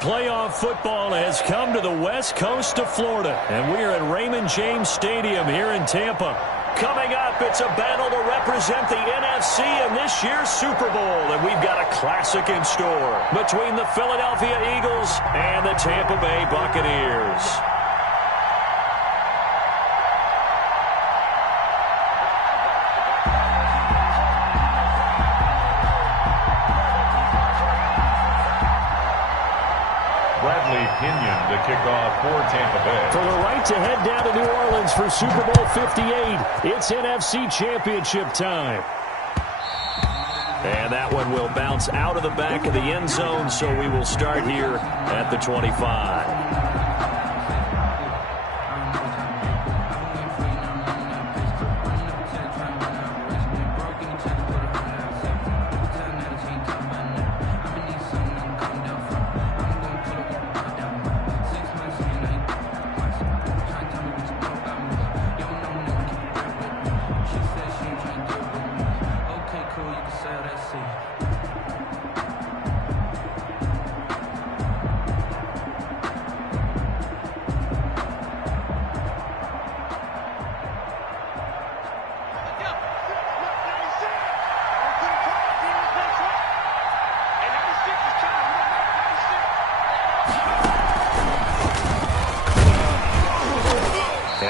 playoff football has come to the west coast of Florida, and we are at Raymond James Stadium here in Tampa. Coming up, it's a battle to represent the NFC in this year's Super Bowl, and we've got a classic in store between the Philadelphia Eagles and the Tampa Bay Buccaneers. Pinion to kick off for Tampa Bay. For the right to head down to New Orleans for Super Bowl 58, it's NFC Championship time. And that one will bounce out of the back of the end zone, so we will start here at the 25.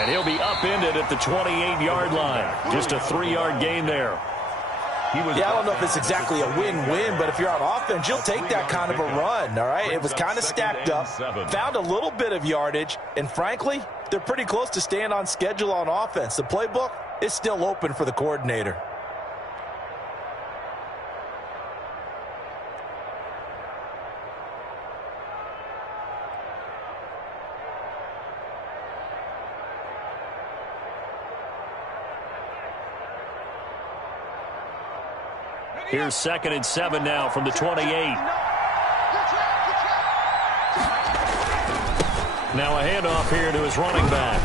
He'll be upended at the 28-yard line. Just a 3-yard gain there. I don't know if it's exactly a win-win, but if you're on offense, you'll take that kind of a run, all right? It was kind of stacked up, found a little bit of yardage, and frankly, they're pretty close to staying on schedule on offense. The playbook is still open for the coordinator. Here's 2nd and 7 now from the 28. Now a handoff here to his running back.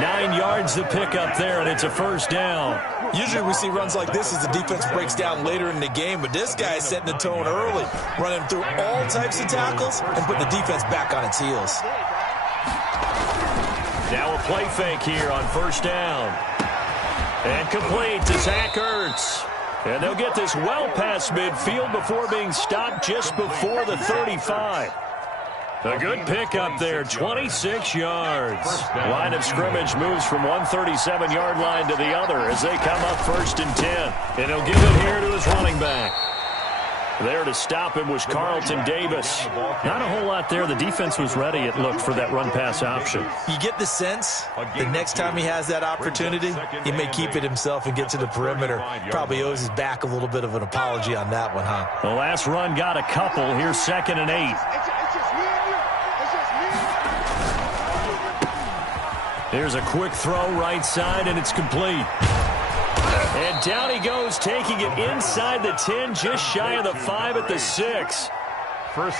9 yards to pick up there, and it's a first down. Usually we see runs like this as the defense breaks down later in the game, but this guy is setting the tone early, running through all types of tackles and putting the defense back on its heels. Now a play fake here on first down. And complete to Zach Ertz. And they'll get this well past midfield before being stopped just before the 35. A good pickup there, 26 yards. Line of scrimmage moves from one 37-yard line to the other as they come up 1st and 10. And he'll give it here to his running back. There to stop him was Carlton Davis. Not a whole lot there. The defense was ready, it looked, for that run-pass option. You get the sense the next time he has that opportunity, he may keep it himself and get to the perimeter. Probably owes his back a little bit of an apology on that one, huh? The last run got a couple. Here's 2nd and 8. There's a quick throw right side, and it's complete. And down he goes, taking it inside the 10, just shy of the 5 at the 6.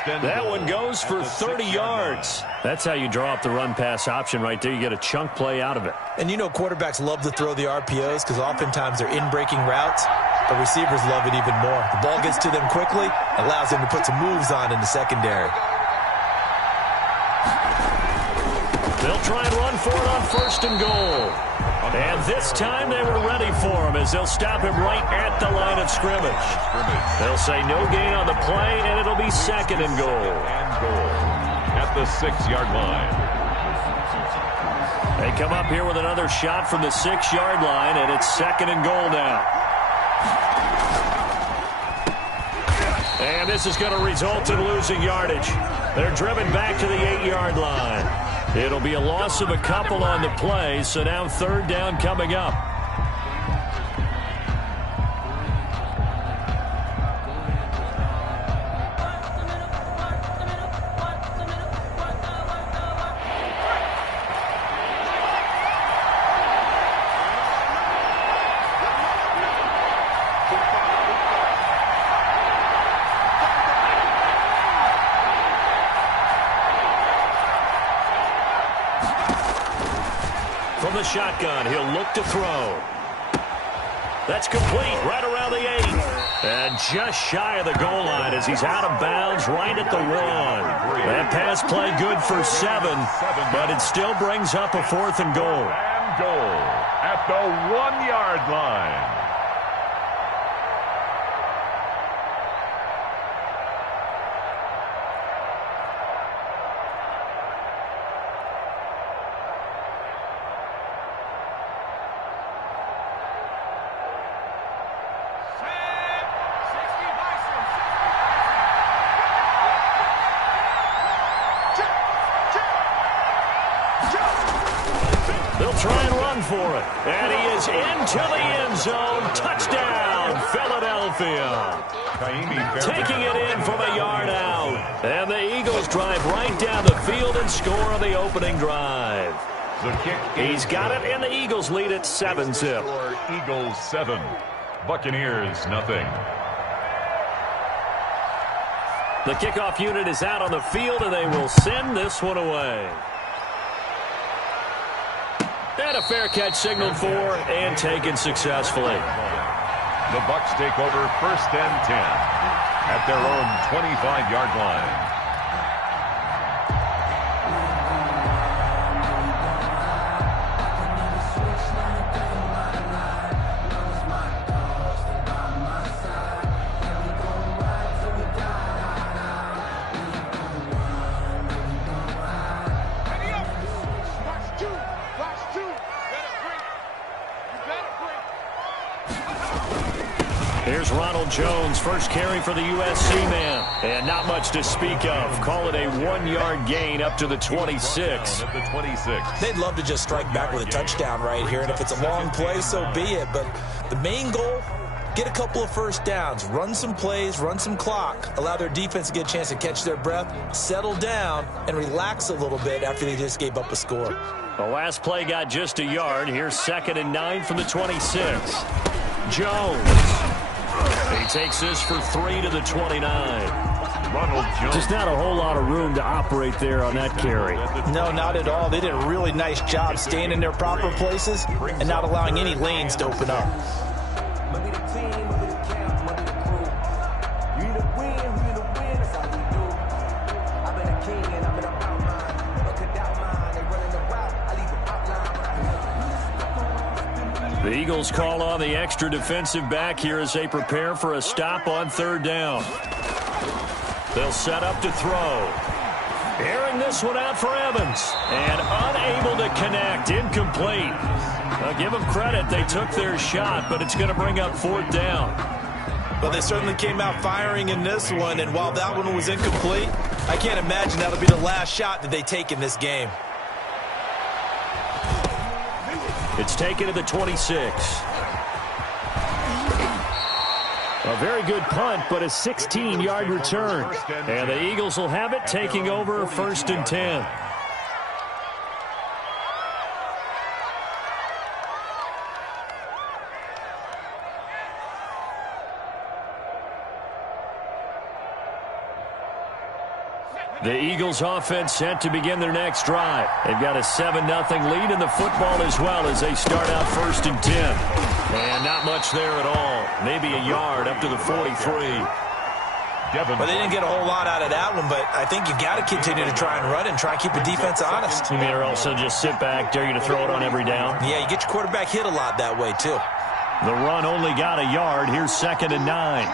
That one goes for 30 yards. That's how you draw up the run-pass option right there. You get a chunk play out of it. And you know quarterbacks love to throw the RPOs because oftentimes they're in-breaking routes, but receivers love it even more. The ball gets to them quickly, allows them to put some moves on in the secondary. They'll try and run for it on 1st and goal. And this time they were ready for him as they'll stop him right at the line of scrimmage. They'll say no gain on the play, and it'll be 2nd and goal. At the 6-yard line. They come up here with another shot from the 6-yard line, and it's 2nd and goal now. And this is going to result in losing yardage. They're driven back to the 8-yard line. It'll be a loss of a couple on the play, so now 3rd down coming up. From the shotgun, he'll look to throw. That's complete right around the 8. And just shy of the goal line as he's out of bounds right at the 1. That pass play good for 7, but it still brings up a 4th and goal. And goal at the 1-yard line. They'll try and run for it. And he is into the end zone. Touchdown, Philadelphia. Taking it in from a yard out. And the Eagles drive right down the field and score on the opening drive. The kick. He's got it, and the Eagles lead at 7-zip. Eagles 7, Buccaneers nothing. The kickoff unit is out on the field, and they will send this one away. And a fair catch signaled for and taken successfully. The Bucs take over 1st and 10 at their own 25-yard line. Here's Ronald Jones, first carry for the USC man. And not much to speak of. Call it a 1-yard gain up to the 26. They'd love to just strike back with a touchdown right here. And if it's a long play, so be it. But the main goal, get a couple of first downs. Run some plays, run some clock. Allow their defense to get a chance to catch their breath, settle down, and relax a little bit after they just gave up a score. The last play got just a yard. Here's 2nd and 9 from the 26. Jones. He takes this for 3 to the 29. Ronald Jones. Just not a whole lot of room to operate there on that carry. No, not at all. They did a really nice job staying in their proper places and not allowing any lanes to open up. The Eagles call on the extra defensive back here as they prepare for a stop on 3rd down. They'll set up to throw. Airing this one out for Evans. And unable to connect. Incomplete. I'll give them credit. They took their shot, but it's going to bring up 4th down. Well, they certainly came out firing in this one, and while that one was incomplete, I can't imagine that'll be the last shot that they take in this game. It's taken to the 26. A very good punt, but a 16-yard return. And the Eagles will have it, taking over 1st and 10. The Eagles offense set to begin their next drive. They've got a 7-0 lead in the football as well as they start out 1st and 10. And not much there at all. Maybe a yard up to the 43. But they didn't get a whole lot out of that one, but I think you got to continue to try and run and try and keep the defense honest. You mean or also just sit back, dare you to throw it on every down? Yeah, you get your quarterback hit a lot that way, too. The run only got a yard. Here's 2nd and 9.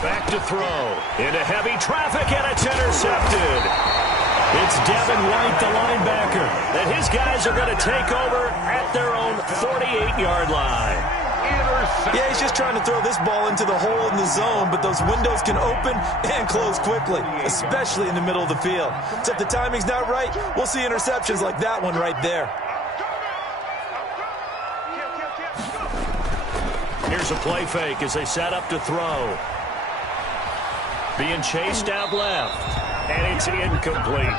Back to throw. Into heavy traffic, and it's intercepted. It's Devin White, the linebacker, and his guys are going to take over at their own 48-yard line. Yeah, he's just trying to throw this ball into the hole in the zone, but those windows can open and close quickly, especially in the middle of the field. So if the timing's not right, we'll see interceptions like that one right there. Here's a play fake as they set up to throw. Being chased out left, and it's incomplete.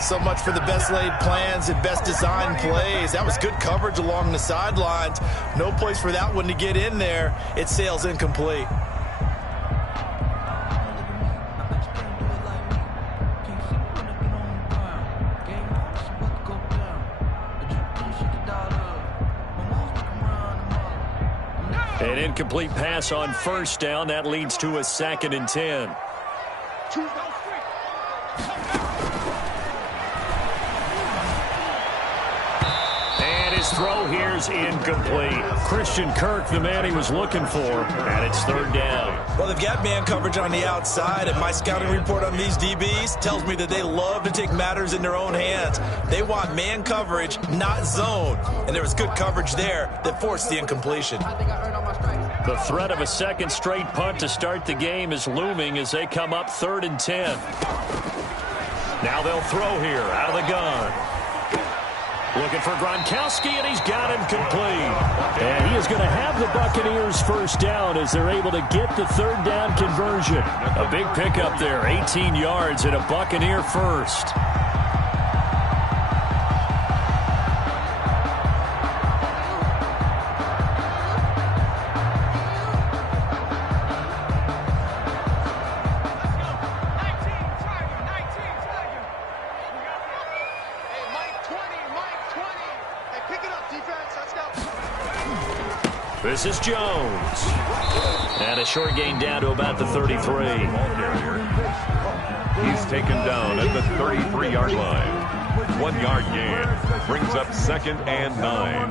So much for the best laid plans and best designed plays. That was good coverage along the sidelines. No place for that one to get in there. It sails incomplete. And An incomplete pass on first down. That leads to a 2nd and 10. And his throw here is incomplete. Christian Kirk, the man he was looking for, and it's 3rd down. Well, they've got man coverage on the outside, and my scouting report on these DBs tells me that they love to take matters in their own hands. They want man coverage, not zone. And there was good coverage there that forced the incompletion. The threat of a 2nd straight punt to start the game is looming as they come up 3rd and 10. Now they'll throw here out of the gun. Looking for Gronkowski, and he's got him complete. And he is going to have the Buccaneers 1st down as they're able to get the 3rd down conversion. A big pickup there, 18 yards and a Buccaneer first. This is Jones. And a short gain down to about the 33. He's taken down at the 33-yard line. 1 yard gain. Brings up 2nd and 9.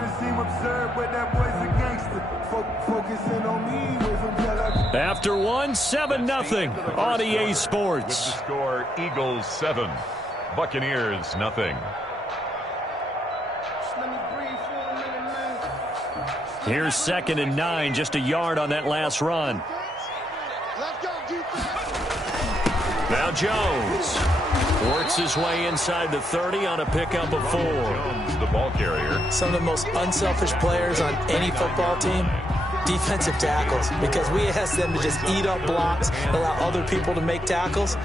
After 7-0 on EA Sports. With the score, Eagles 7, Buccaneers nothing. Here's 2nd and 9, just a yard on that last run. Now Jones works his way inside the 30 on a pickup of 4. Jones, the ball carrier. Some of the most unselfish players on any football team, defensive tackles, because we ask them to just eat up blocks and allow other people to make tackles.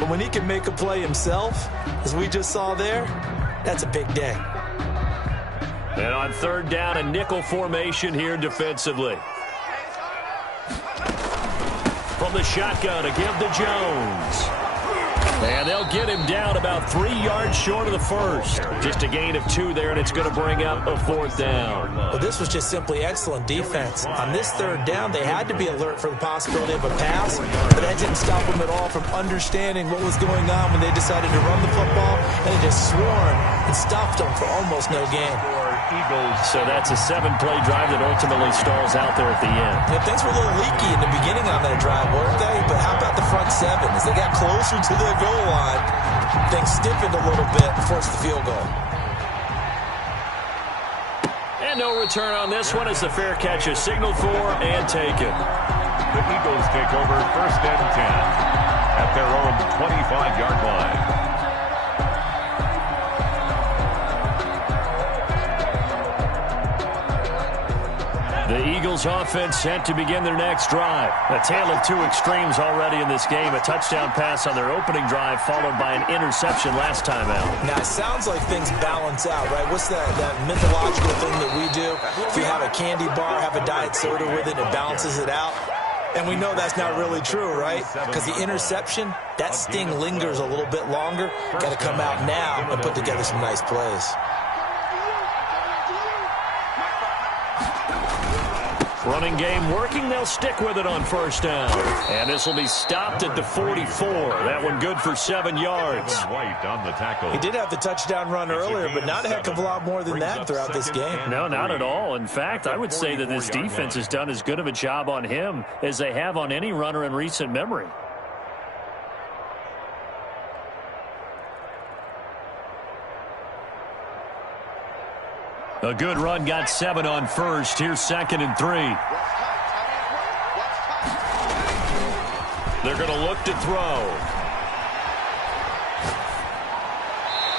But when he can make a play himself, as we just saw there, that's a big day. And on 3rd down, a nickel formation here defensively. From the shotgun to give to Jones. And they'll get him down about 3 yards short of the first. Just a gain of 2 there, and it's going to bring up a 4th down. Well, this was just simply excellent defense. On this 3rd down, they had to be alert for the possibility of a pass, but that didn't stop them at all from understanding what was going on when they decided to run the football, and they just swarmed and stopped them for almost no gain. Eagles. So that's a 7-play drive that ultimately stalls out there at the end. Yeah, things were a little leaky in the beginning on that drive, weren't they? But how about the front 7? As they got closer to their goal line, things stiffened a little bit and forced the field goal. And no return on this one as the fair catch is signaled for and taken. The Eagles take over 1st and 10 at their own 25-yard line. The Eagles offense set to begin their next drive. A tale of 2 extremes already in this game. A touchdown pass on their opening drive followed by an interception last time out. Now, it sounds like things balance out, right? What's that mythological thing that we do? If you have a candy bar, have a diet soda with it, it balances it out. And we know that's not really true, right? Because the interception, that sting lingers a little bit longer. Got to come out now and put together some nice plays. Running game working. They'll stick with it on 1st down. And this will be stopped at the 44. That one good for 7 yards. White on the tackle. He did have the touchdown run earlier, but not a heck of a lot more than that throughout this game. No, not at all. In fact, I would say that this defense has done as good of a job on him as they have on any runner in recent memory. A good run got 7 on 1st. Here's 2nd and 3. They're going to look to throw.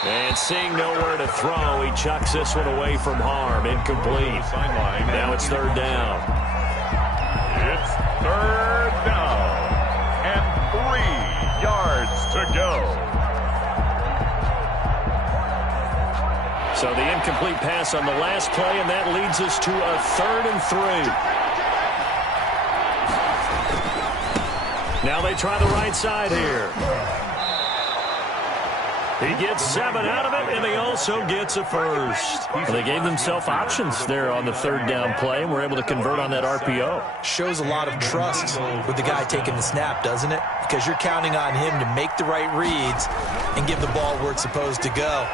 And seeing nowhere to throw, he chucks this one away from harm. Incomplete. Now it's 3rd down. It's 3rd down. And 3 yards to go. So the incomplete pass on the last play, and that leads us to a 3rd and 3. Now they try the right side here. He gets 7 out of it, and he also gets a first. Well, they gave themselves options there on the third down play, and were able to convert on that RPO. Shows a lot of trust with the guy taking the snap, doesn't it? Because you're counting on him to make the right reads and give the ball where it's supposed to go.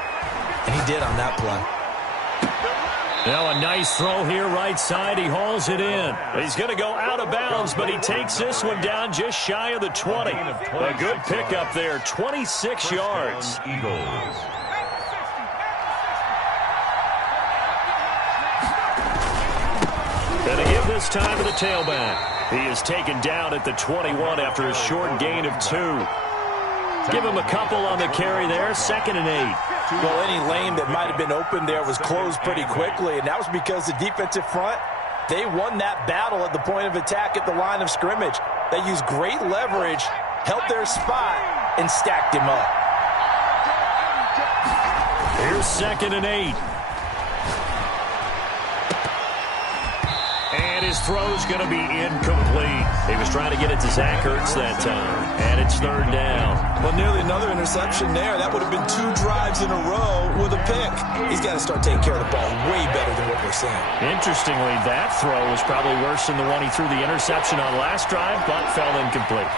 And he did on that play. Now a nice throw here right side. He hauls it in. He's going to go out of bounds, but he takes this one down just shy of the 20. A good pickup there, 26 yards. Eagles. And to give this time to the tailback. He is taken down at the 21 after a short gain of 2. Give him a couple on the carry there, 2nd and 8. Well, any lane that might have been open there was closed pretty quickly, and that was because the defensive front, they won that battle at the point of attack at the line of scrimmage. They used great leverage, held their spot, and stacked him up. Here's 2nd and 8. And his throw's going to be incomplete. He was trying to get it to Zach Ertz that time. And it's 3rd down. Well, nearly another interception there. That would have been 2 drives in a row with a pick. He's got to start taking care of the ball way better than what we're seeing. Interestingly, that throw was probably worse than the one he threw the interception on last drive, but fell incomplete.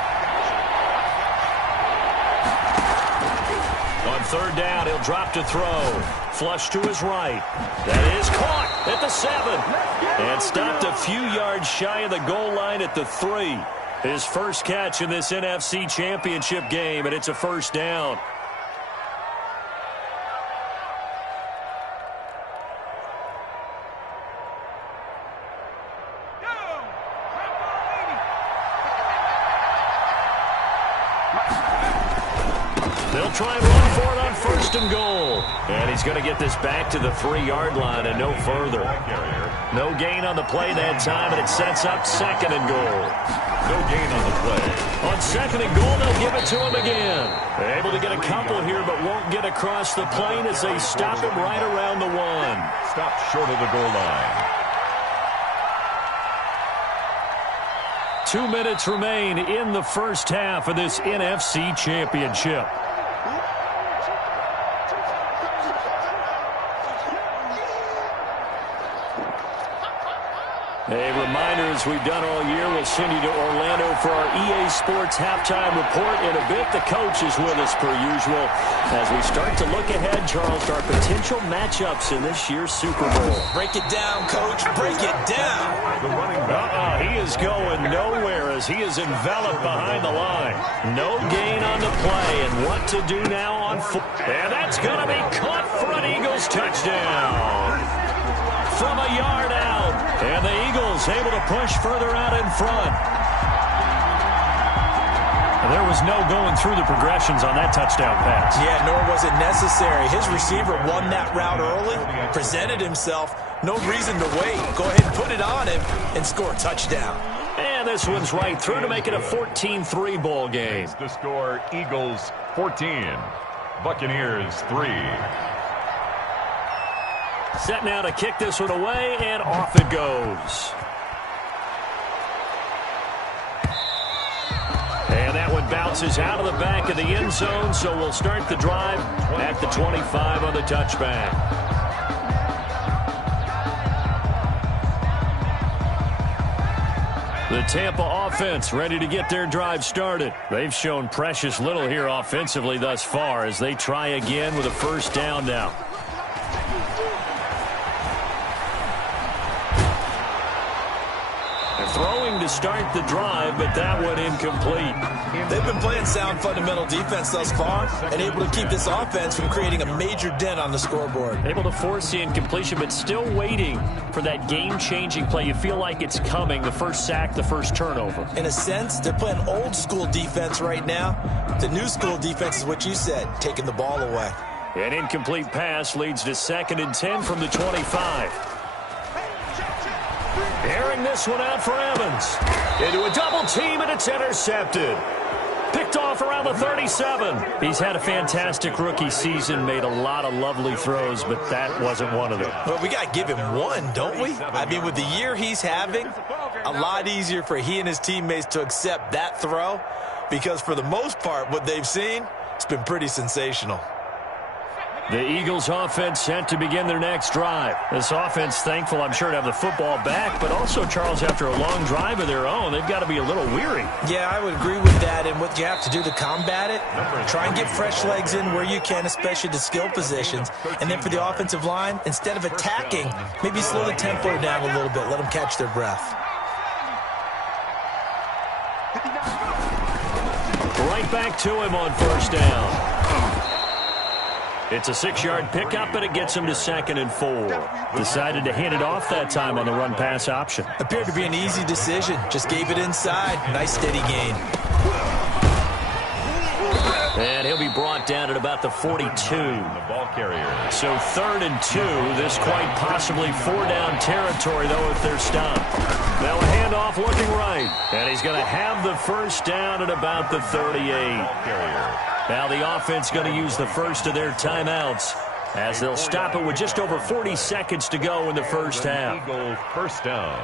On 3rd down, he'll drop to throw. Flush to his right. That is caught at the 7. And stopped a few yards shy of the goal line at the 3. His first catch in this NFC Championship game, and it's a 1st down. They'll try and run for it on 1st and goal. And he's going to get this back to the 3-yard line and no further. No gain on the play that time, and it sets up 2nd and goal. No gain on the play. On 2nd and goal, they'll give it to him again. They're able to get a couple here, but won't get across the plane as they stop him right around the 1. Stopped short of the goal line. 2 minutes remain in the first half of this NFC Championship. A reminder, as we've done all year, we'll send you to Orlando for our EA Sports halftime report. In a bit, the coach is with us per usual. As we start to look ahead, Charles, to our potential matchups in this year's Super Bowl. Break it down, Coach. Break it down. The running back. He is going nowhere as he is enveloped behind the line. No gain on the play, and what to do now on foot. And that's going to be caught for an Eagles touchdown. From a yard out, and the Eagles able to push further out in front. And there was no going through the progressions on that touchdown pass. Yeah, nor was it necessary. His receiver won that route early, presented himself, no reason to wait. Go ahead and put it on him and score a touchdown. And this one's right through to make it a 14-3 ball game. The score, Eagles 14, Buccaneers 3. Set now to kick this one away, and off it goes. And that one bounces out of the back of the end zone, so we'll start the drive at the 25 on the touchback. The Tampa offense ready to get their drive started. They've shown precious little here offensively thus far as they try again with a 1st down now. Throwing to start the drive, but that one incomplete. They've been playing sound fundamental defense thus far and able to keep this offense from creating a major dent on the scoreboard. Able to force the incompletion, but still waiting for that game-changing play. You feel like it's coming, the first sack, the first turnover. In a sense, they're playing old-school defense right now. The new-school defense is what you said, taking the ball away. An incomplete pass leads to 2nd and 10 from the 25. Airing this one out for Evans. Into a double team, and it's intercepted. Picked off around the 37. He's had a fantastic rookie season, made a lot of lovely throws, but that wasn't one of them. Well, we got to give him one, don't we? I mean, with the year he's having, a lot easier for he and his teammates to accept that throw because for the most part, what they've seen, it's been pretty sensational. The Eagles offense set to begin their next drive. This offense, thankful, I'm sure, to have the football back, but also, Charles, after a long drive of their own, they've got to be a little weary. Yeah, I would agree with that, and what you have to do to combat it, try and get fresh legs in where you can, especially the skill positions, and then for the offensive line, instead of attacking, maybe slow the tempo down a little bit, let them catch their breath. Right back to him on first down. It's a 6-yard pickup, and it gets him to 2nd and 4. Decided to hand it off that time on the run-pass option. Appeared to be an easy decision. Just gave it inside. Nice steady gain. And he'll be brought down at about the 42. The ball carrier. So 3rd and 2. This quite possibly 4-down territory, though, if they're stopped. Now a handoff looking right. And he's going to have the first down at about the 38. Carrier. Now the offense going to use the first of their timeouts as they'll stop it with just over 40 seconds to go in the first half. Eagle first down.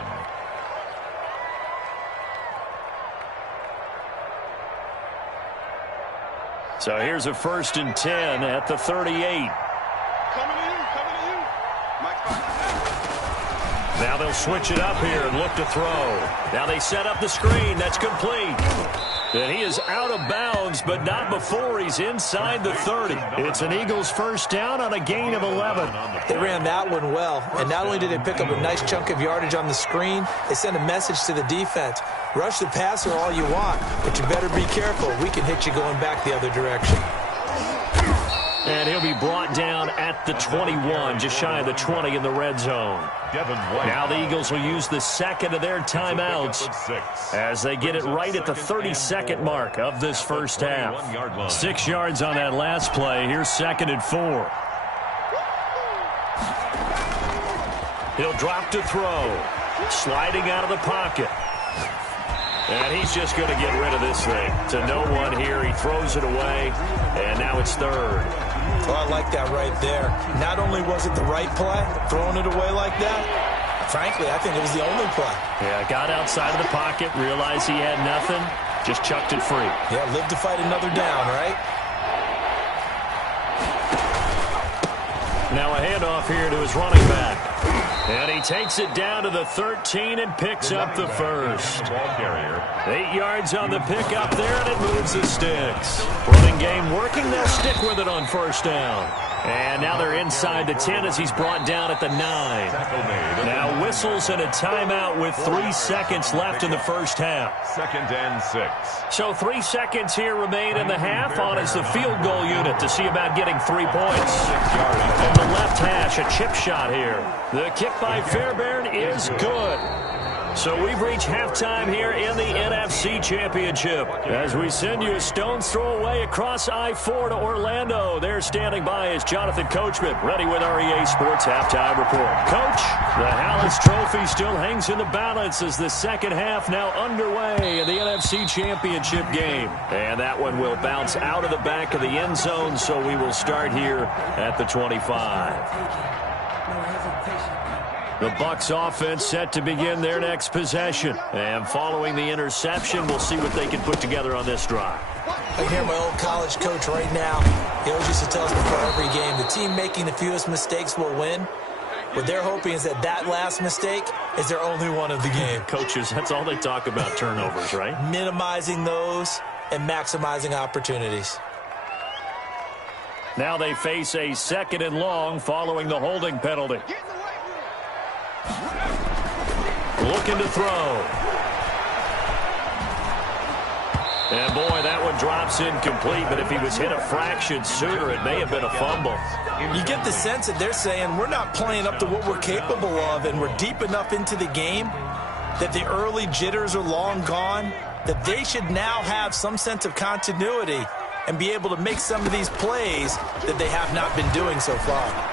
So here's a 1st and 10 at the 38. Now they'll switch it up here and look to throw. Now they set up the screen. That's complete. And he is out of bounds, but not before he's inside the 30. It's an Eagles first down on a gain of 11. They ran that one well, and not only did they pick up a nice chunk of yardage on the screen, they sent a message to the defense. Rush the passer all you want, but you better be careful. We can hit you going back the other direction. And he'll be brought down at the 21, just shy of the 20 in the red zone. Now the Eagles will use the second of their timeouts as they get it right at the 32nd mark of this first half. 6 yards on that last play. Here's 2nd and 4. He'll drop to throw. Sliding out of the pocket. And he's just going to get rid of this thing. To no one here. He throws it away. And now it's 3rd. Oh, I like that right there. Not only was it the right play, throwing it away like that, frankly, I think it was the only play. Yeah, got outside of the pocket, realized he had nothing, just chucked it free. Yeah, live to fight another down, right? Now a handoff here to his running back. And he takes it down to the 13 and picks up the first. 8 yards on the pickup there, and it moves the sticks. Running game working. They'll stick with it on first down. And now they're inside the 10 as he's brought down at the 9. Now whistles and a timeout with 3 seconds left in the first half. 2nd and 6. So 3 seconds here remain in the half on as the field goal unit to see about getting 3 points. From the left hash, a chip shot here. The kick by Fairbairn is good. So we've reached halftime here in the NFC Championship. As we send you a stone's throw away across I-4 to Orlando. There standing by is Jonathan Coachman, ready with our EA Sports Halftime Report. Coach, the Hallis Trophy still hangs in the balance as the second half now underway in the NFC Championship game. And that one will bounce out of the back of the end zone, so we will start here at the 25. The Bucs offense set to begin their next possession. And following the interception, we'll see what they can put together on this drive. I hear my old college coach right now. He always used to tell us before every game, the team making the fewest mistakes will win. What they're hoping is that that last mistake is their only one of the game. Coaches, that's all they talk about, turnovers, right? Minimizing those and maximizing opportunities. Now they face a 2nd and long following the holding penalty. Looking to throw. And boy, that one drops incomplete, but if he was hit a fraction sooner, it may have been a fumble. You get the sense that they're saying we're not playing up to what we're capable of, and we're deep enough into the game that the early jitters are long gone, that they should now have some sense of continuity and be able to make some of these plays that they have not been doing so far.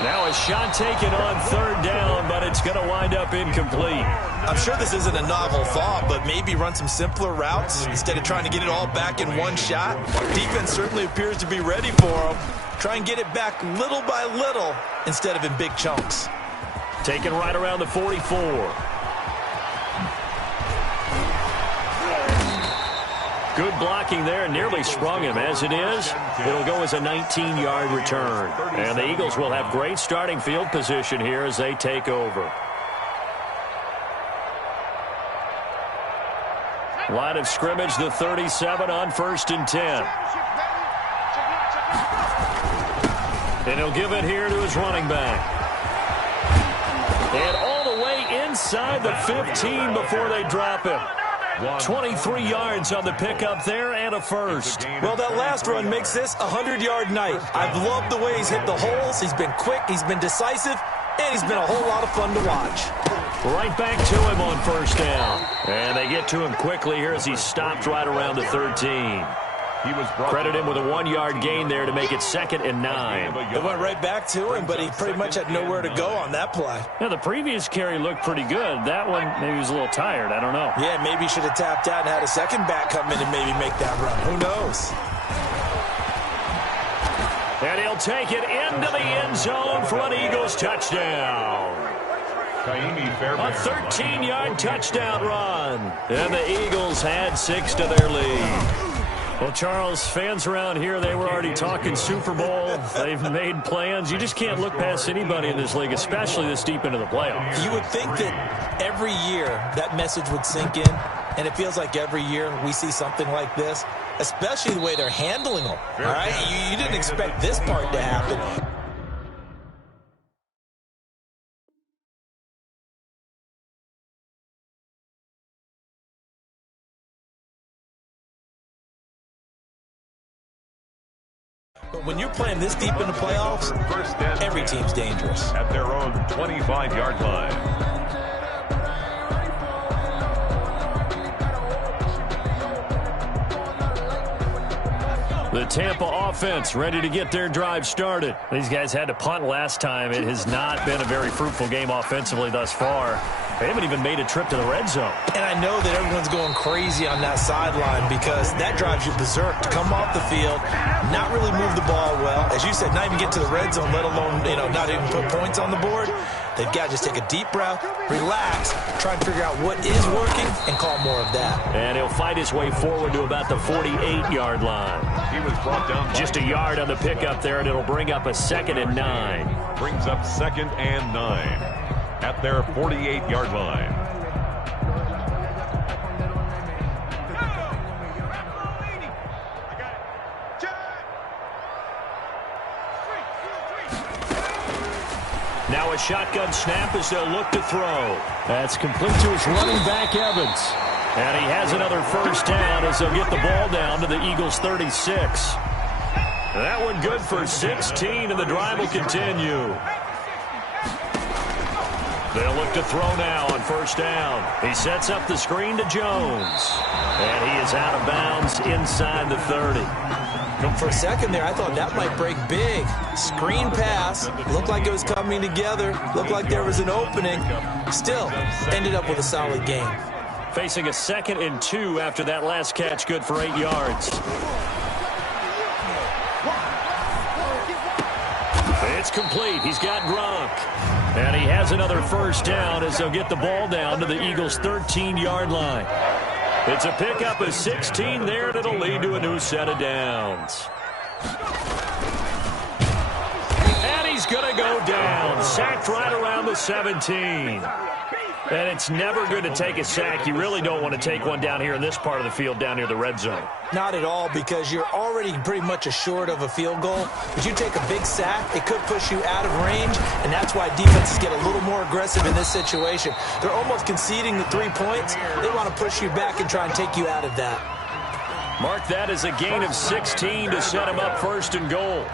Now a shot taken on 3rd down, but it's going to wind up incomplete. I'm sure this isn't a novel thought, but maybe run some simpler routes instead of trying to get it all back in one shot. Defense certainly appears to be ready for them. Try and get it back little by little instead of in big chunks. Taken right around the 44. Good blocking there, nearly sprung him. As it is, it'll go as a 19-yard return. And the Eagles will have great starting field position here as they take over. Line of scrimmage, the 37 on 1st and 10. And he'll give it here to his running back. And all the way inside the 15 before they drop him. 23 yards on the pickup there and a first. Well, that last run makes this a 100-yard night. I've loved the way he's hit the holes. He's been quick, he's been decisive, and he's been a whole lot of fun to watch. Right back to him on 1st down. And they get to him quickly here as he stopped right around the 13. Credit him with a 1-yard gain there to make it 2nd and 9. It went right back to him, but he pretty much had nowhere to go on that play. Yeah, the previous carry looked pretty good. That one, maybe he was a little tired. I don't know. Yeah, maybe he should have tapped out and had a second back come in and maybe make that run. Who knows? And he'll take it into the end zone for an Eagles touchdown. A 13-yard touchdown run. And the Eagles had 6 to their lead. Well, Charles, fans around here, they were already talking Super Bowl. They've made plans. You just can't look past anybody in this league, especially this deep into the playoffs. You would think that every year that message would sink in, and it feels like every year we see something like this, especially the way they're handling them. All right? You didn't expect this part to happen. But when you're playing this deep in the playoffs, every team's dangerous. At their own 25-yard line. The Tampa offense ready to get their drive started. These guys had to punt last time. It has not been a very fruitful game offensively thus far. They haven't even made a trip to the red zone. And I know that everyone's going crazy on that sideline because that drives you berserk to come off the field, not really move the ball well. As you said, not even get to the red zone, let alone, not even put points on the board. They've got to just take a deep breath, relax, try and figure out what is working, and call more of that. And he'll fight his way forward to about the 48-yard line. He was brought down just a yard on the pickup there, and it'll bring up a 2nd and 9. Brings up 2nd and 9 at their 48-yard line. Now a shotgun snap as they'll look to throw. That's complete to his running back, Evans. And he has another first down as they'll get the ball down to the Eagles' 36. That one good for 16, and the drive will continue. They'll look to throw now on 1st down. He sets up the screen to Jones. And he is out of bounds inside the 30. For a second there, I thought that might break big. Screen pass. Looked like it was coming together. Looked like there was an opening. Still, ended up with a solid game. Facing a 2nd and 2 after that last catch, good for 8 yards. It's complete. He's got Gronk. And he has another first down as they'll get the ball down to the Eagles' 13-yard line. It's a pickup of 16 there that'll lead to a new set of downs. And he's going to go down. Sacked right around the 17. And it's never good to take a sack. You really don't want to take one down here in this part of the field down near the red zone. Not at all, because you're already pretty much assured of a field goal. But you take a big sack, it could push you out of range, and that's why defenses get a little more aggressive in this situation. They're almost conceding the 3 points. They want to push you back and try and take you out of that. Mark that as a gain of 16 to set him up 1st and goal.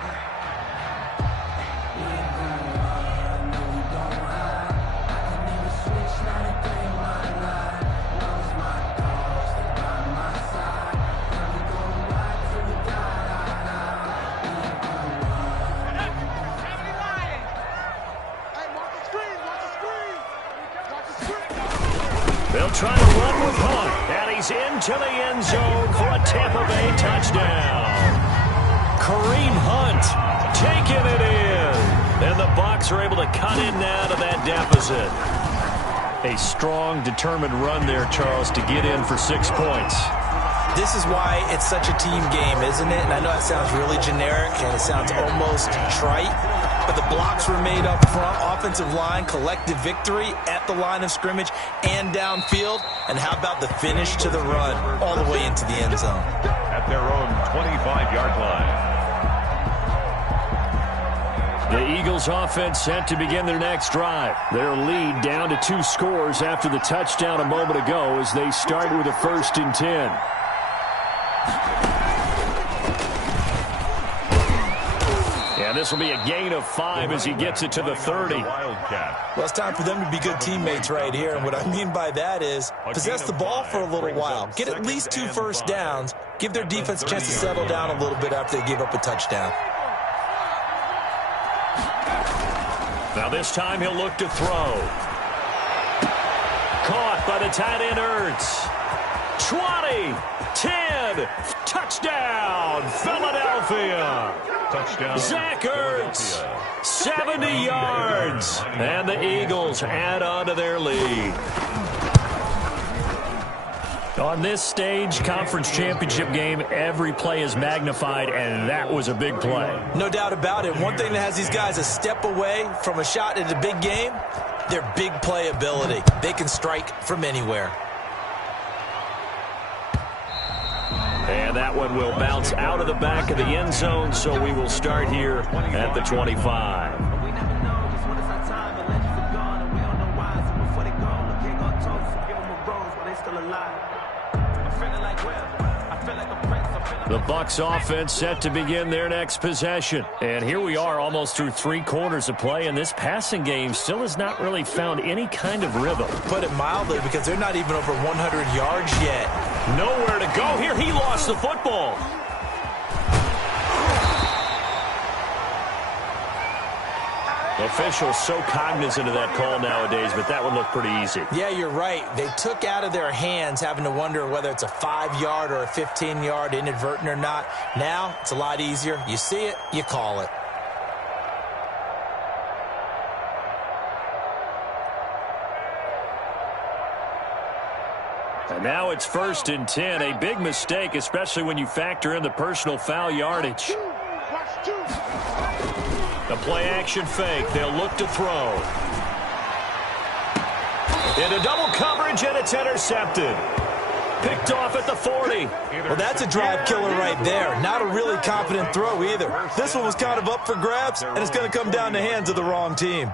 They'll try to run with Hunt, and he's into the end zone for a Tampa Bay touchdown. Kareem Hunt taking it in, and the Bucs are able to cut in now to that deficit. A strong, determined run there, Charles, to get in for 6 points. This is why it's such a team game, isn't it? And I know that sounds really generic and it sounds almost trite, but the blocks were made up front, offensive line, collective victory at the line of scrimmage and downfield. And how about the finish to the run all the way into the end zone? At their own 25-yard line. The Eagles offense set to begin their next drive. Their lead down to 2 scores after the touchdown a moment ago as they start with a 1st and 10. And this will be a gain of 5 as he gets it to the 30. Well, it's time for them to be good teammates right here. And what I mean by that is possess the ball for a little while. Get at least 2 first downs. Give their defense a chance to settle down a little bit after they give up a touchdown. Now this time he'll look to throw. Caught by the tight end Ertz. 20, 10, touchdown, Philadelphia. Touchdown. Zach Ertz, 70 yards. And the Eagles add on to their lead. On this stage, conference championship game, every play is magnified, and that was a big play. No doubt about it. One thing that has these guys a step away from a shot at a big game, their big play ability. They can strike from anywhere. And that one will bounce out of the back of the end zone, so we will start here at the 25. The Bucs offense set to begin their next possession. And here we are almost through 3 quarters of play, and this passing game still has not really found any kind of rhythm. Put it mildly, because they're not even over 100 yards yet. Nowhere to go here. He lost the football. Officials so cognizant of that call nowadays, but that one looked pretty easy. Yeah, you're right. They took out of their hands having to wonder whether it's a 5-yard or a 15-yard inadvertent or not. Now, it's a lot easier. You see it, you call it. And now it's 1st and 10. A big mistake, especially when you factor in the personal foul yardage. The play-action fake. They'll look to throw. Into double coverage, and it's intercepted. Picked off at the 40. Well, that's a drive killer right there. Not a really confident throw either. This one was kind of up for grabs, and it's going to come down the hands of the wrong team.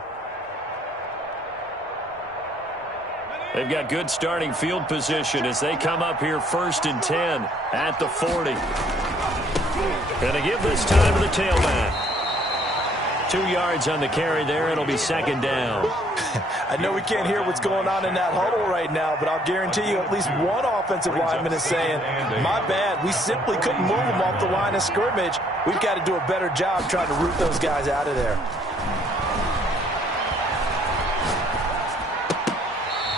They've got good starting field position as they come up here 1st and 10 at the 40. Going to give this time to the tailback. 2 yards on the carry there. It'll be 2nd down. I know we can't hear what's going on in that huddle right now, but I'll guarantee you at least one offensive lineman is saying, my bad, we simply couldn't move them off the line of scrimmage. We've got to do a better job trying to root those guys out of there.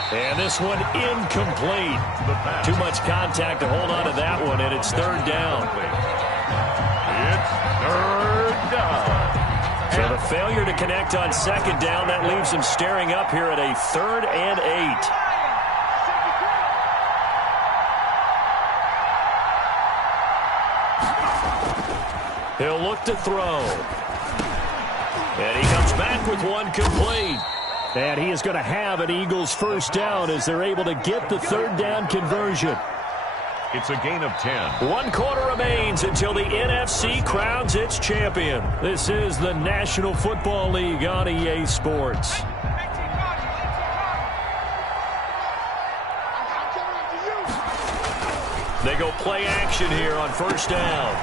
And this one incomplete. Too much contact to hold on to that one, and it's 3rd down. It's 3rd down. So the failure to connect on 2nd down, that leaves him staring up here at a 3rd and 8. He'll look to throw. And he comes back with one complete. And he is going to have an Eagles 1st down as they're able to get the 3rd down conversion. It's a gain of 10. 1 quarter remains until the NFC crowns its champion. This is the National Football League on EA Sports. They go play action here on 1st down.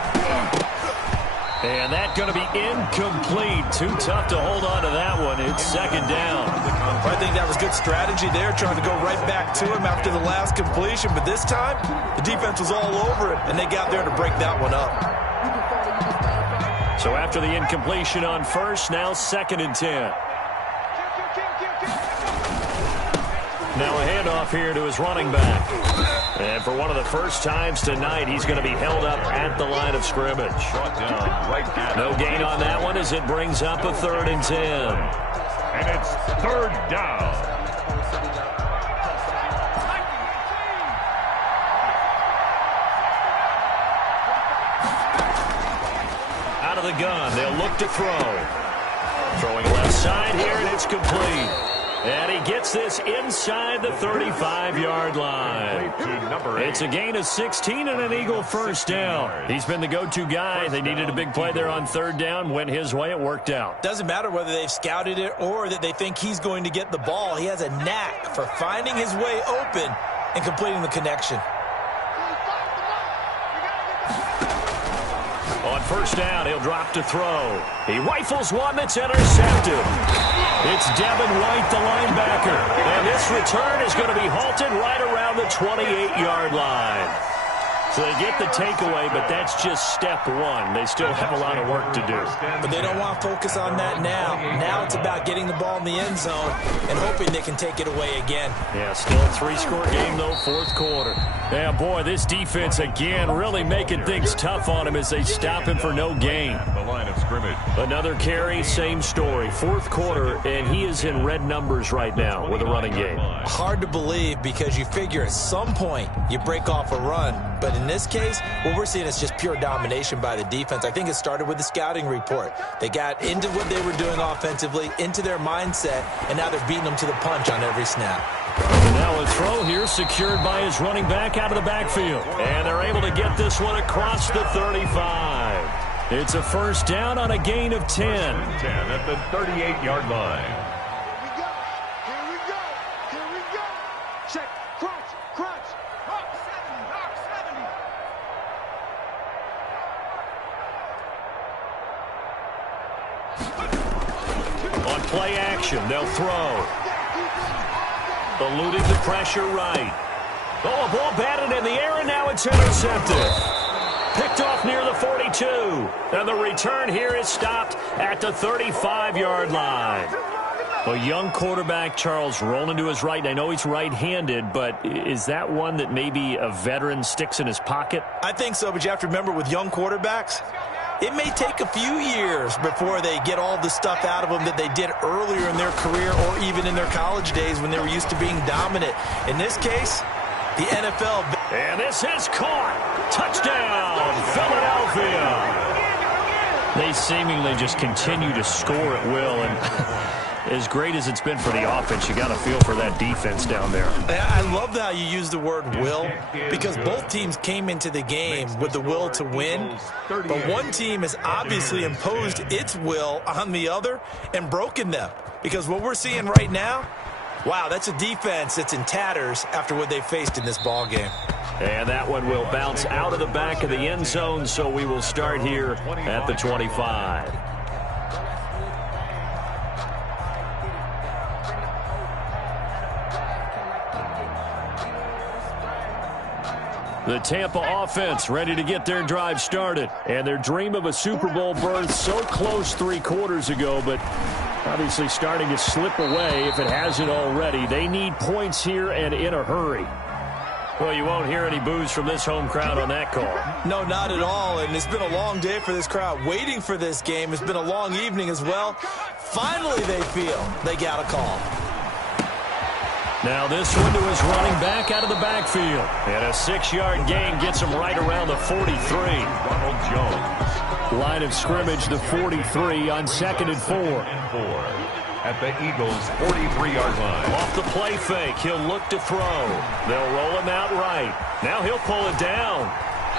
And that's going to be incomplete. Too tough to hold on to that one. It's 2nd down. I think that was good strategy there, trying to go right back to him after the last completion. But this time, the defense was all over it, and they got there to break that one up. So after the incompletion on 1st, now 2nd and 10. Now a handoff here to his running back. And for one of the first times tonight, he's going to be held up at the line of scrimmage. No gain on that one as it brings up a 3rd and 10. And it's 3rd down. out of the gun. They'll look to throw. Throwing left side here, and it's complete. And he gets this inside the 35-yard line. It's a gain of 16 and an Eagle first down. He's been the go-to guy. They needed a big play there on third down. Went his way. It worked out. Doesn't matter whether they've scouted it or that they think he's going to get the ball. He has a knack for finding his way open and completing the connection. On first down, he'll drop to throw. He rifles one that's intercepted. It's Devin White, the linebacker. And this return is going to be halted right around the 28-yard line. So they get the takeaway, but that's just step one. They still have a lot of work to do. But they don't want to focus on that now. Now it's about getting the ball in the end zone and hoping they can take it away again. Yeah, still a three-score game, though, fourth quarter. Yeah, boy, this defense, again, really making things tough on him as they stop him for no gain. The line of scrimmage. Another carry, same story. Fourth quarter, and he is in red numbers right now with a running game. Hard to believe because you figure at some point you break off a run. But in this case, what we're seeing is just pure domination by the defense. I think it started with the scouting report. They got into what they were doing offensively, into their mindset, and now they're beating them to the punch on every snap. And now a throw here secured by his running back out of the backfield. And they're able to get this one across the 35. It's a first down on a gain of 10. 10 at the 38-yard line. Here we go. Check. Crunch. Hawk 70. On play action, they'll throw. Eluding the pressure right. Oh, a ball batted in the air, and now it's intercepted. Picked off near the 42. And the return here is stopped at the 35-yard line. A young quarterback, Charles, rolling to his right. I know he's right-handed, but is that one that maybe a veteran sticks in his pocket? I think so, but you have to remember with young quarterbacks, it may take a few years before they get all the stuff out of them that they did earlier in their career or even in their college days when they were used to being dominant. In this case, the NFL. And this is caught. Touchdown, Philadelphia. They seemingly just continue to score at will, and as great as it's been for the offense, you got to feel for that defense down there. I love how you use the word will, because both teams came into the game with the will to win, but one team has obviously imposed its will on the other and broken them, because what we're seeing right now, wow, that's a defense that's in tatters after what they faced in this ball game. And that one will bounce out of the back of the end zone, so we will start here at the 25. The Tampa offense ready to get their drive started. And their dream of a Super Bowl berth so close 3 quarters ago, but obviously starting to slip away if it hasn't already. They need points here and in a hurry. Well, you won't hear any boos from this home crowd on that call. No, not at all, and it's been a long day for this crowd. Waiting for this game. It's been a long evening as well. Finally, they feel they got a call. Now this one to his running back out of the backfield. And a 6-yard gain gets him right around the 43. Ronald Jones. Line of scrimmage, the 43 on 2nd and 4. At the Eagles' 43-yard line. Off the play fake, he'll look to throw. They'll roll him out right. Now he'll pull it down.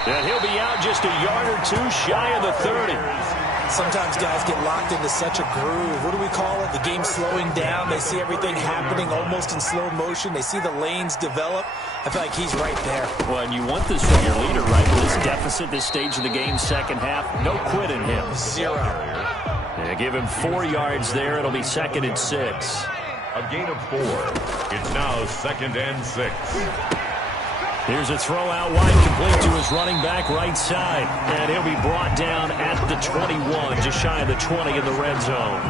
And he'll be out just a yard or two shy of the 30. Sometimes guys get locked into such a groove. What do we call it? The game slowing down. They see everything happening almost in slow motion. They see the lanes develop. I feel like he's right there. Well, and you want this from your leader, right? With this deficit, this stage of the game, second half, no quit in him. 0. Yeah, give him 4 yards there. It'll be 2nd and 6. A gain of 4. It's now 2nd and 6. Here's a throw out wide, complete to his running back right side. And he'll be brought down at the 21, just shy of the 20 in the red zone.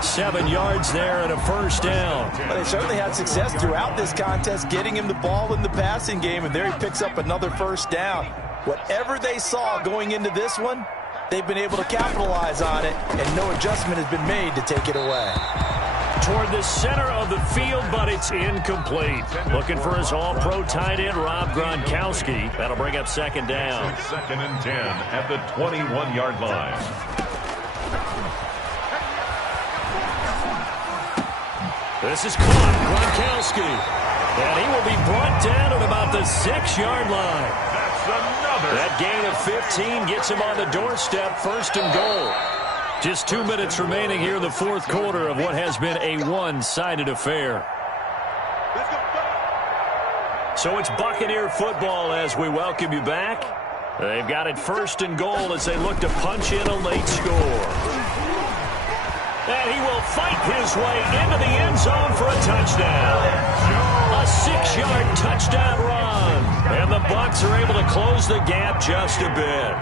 7 yards there and a first down. But they certainly had success throughout this contest, getting him the ball in the passing game, and there he picks up another first down. Whatever they saw going into this one, they've been able to capitalize on it, and no adjustment has been made to take it away. Toward the center of the field, but it's incomplete. Looking for his all-pro tight end, Rob Gronkowski. That'll bring up 2nd down. 2nd and 10 at the 21-yard line. This is caught. Gronkowski. And he will be brought down at about the 6-yard line. That's another. That gain of 15 gets him on the doorstep, 1st and goal. Just 2 minutes remaining here in the 4th quarter of what has been a one-sided affair. So it's Buccaneer football as we welcome you back. They've got it 1st and goal as they look to punch in a late score. And he will fight his way into the end zone for a touchdown. A 6-yard touchdown run. And the Bucs are able to close the gap just a bit.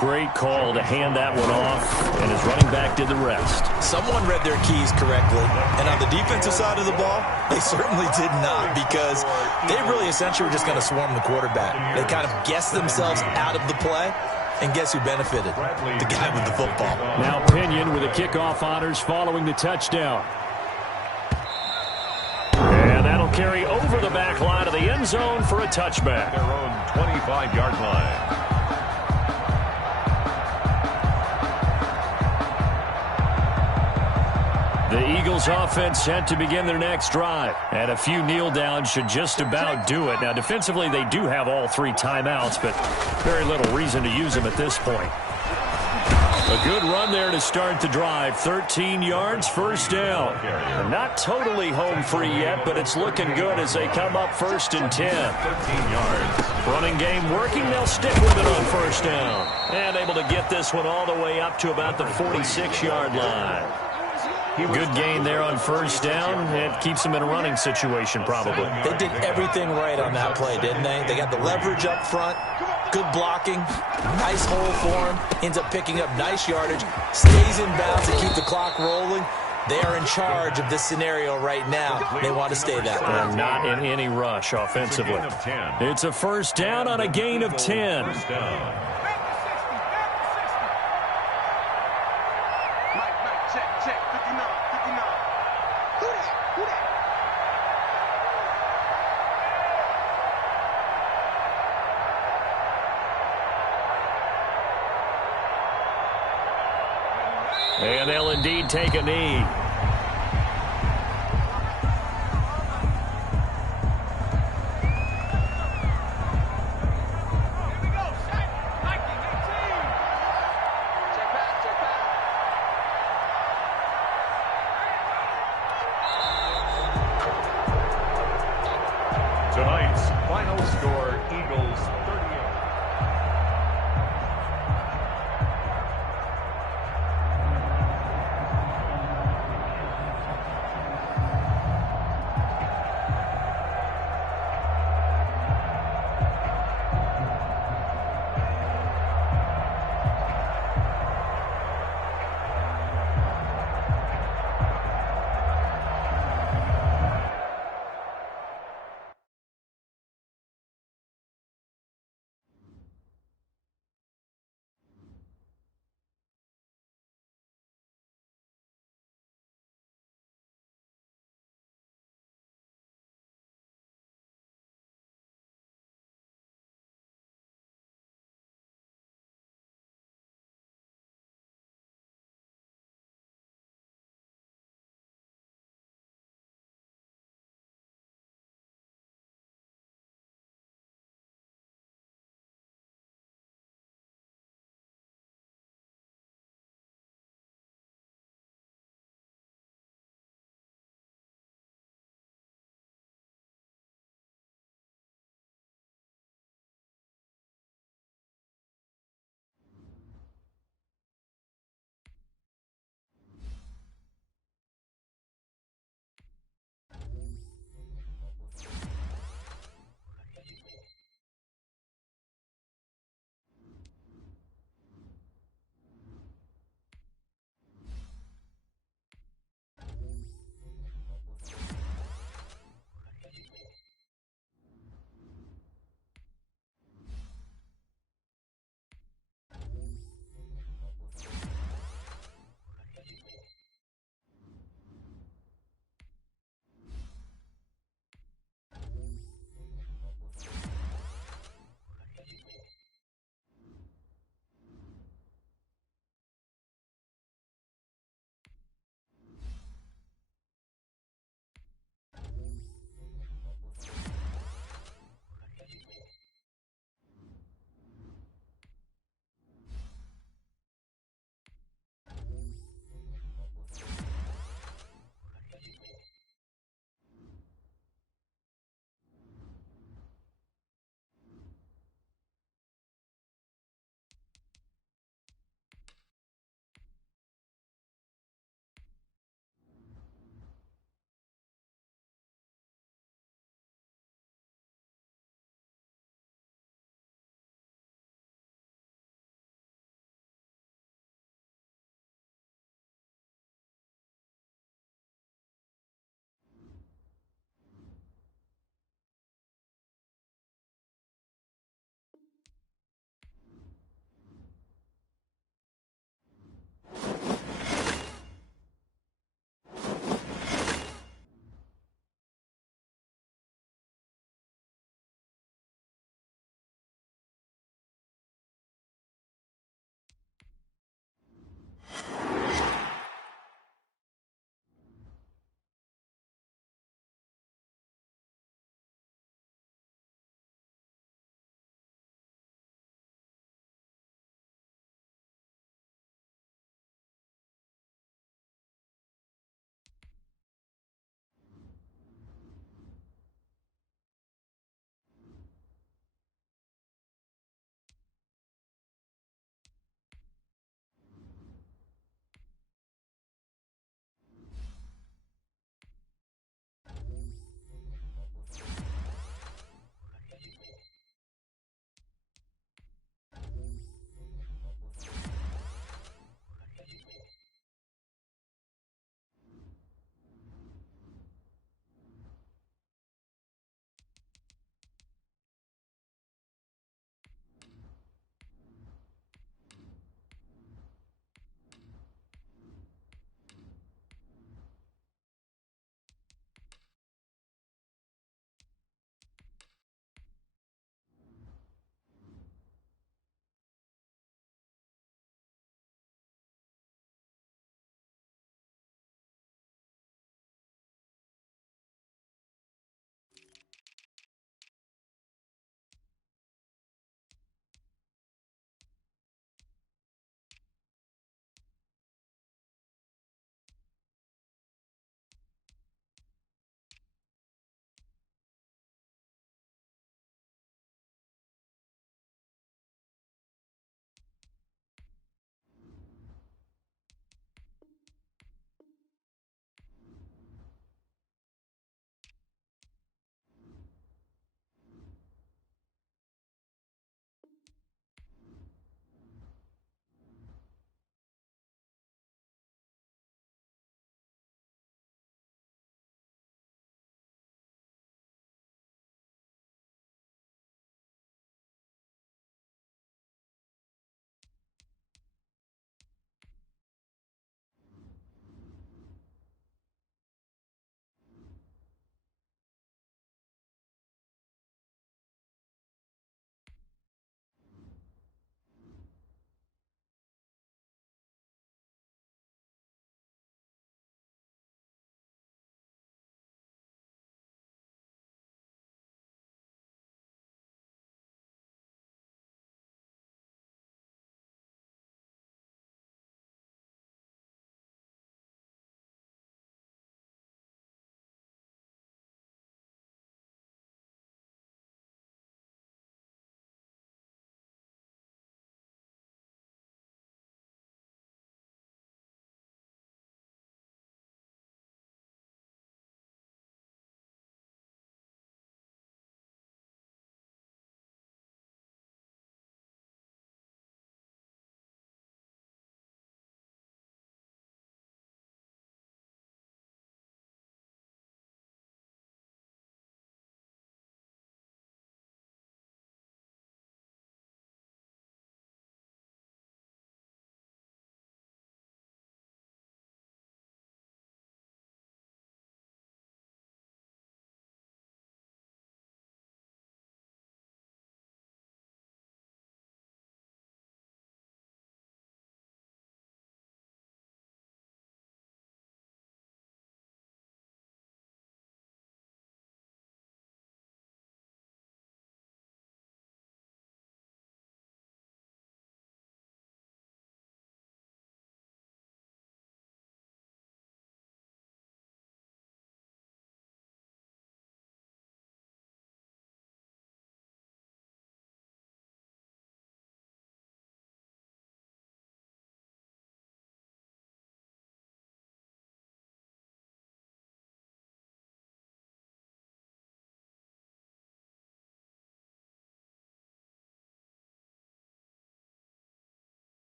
Great call to hand that one off, and his running back did the rest. Someone read their keys correctly, and on the defensive side of the ball, they certainly did not, because they really essentially were just going to swarm the quarterback. They kind of guessed themselves out of the play, and guess who benefited? The guy with the football. Now Pinion with the kickoff honors following the touchdown. And that'll carry over the back line of the end zone for a touchback. Their own 25-yard line. The Eagles offense set to begin their next drive. And a few kneel downs should just about do it. Now, defensively, they do have all 3 timeouts, but very little reason to use them at this point. A good run there to start the drive. 13 yards, 1st down. They're not totally home free yet, but it's looking good as they come up 1st and 10. 13 yards. Running game working. They'll stick with it on 1st down. And able to get this one all the way up to about the 46-yard line. Good gain there on 1st down. It keeps them in a running situation, probably. They did everything right on that play, didn't they? They got the leverage up front, good blocking, nice hole for him, ends up picking up nice yardage, stays in bounds to keep the clock rolling. They are in charge of this scenario right now. They want to stay that way. And not in any rush offensively. It's a 1st down on a gain of 10. And they'll indeed take a knee.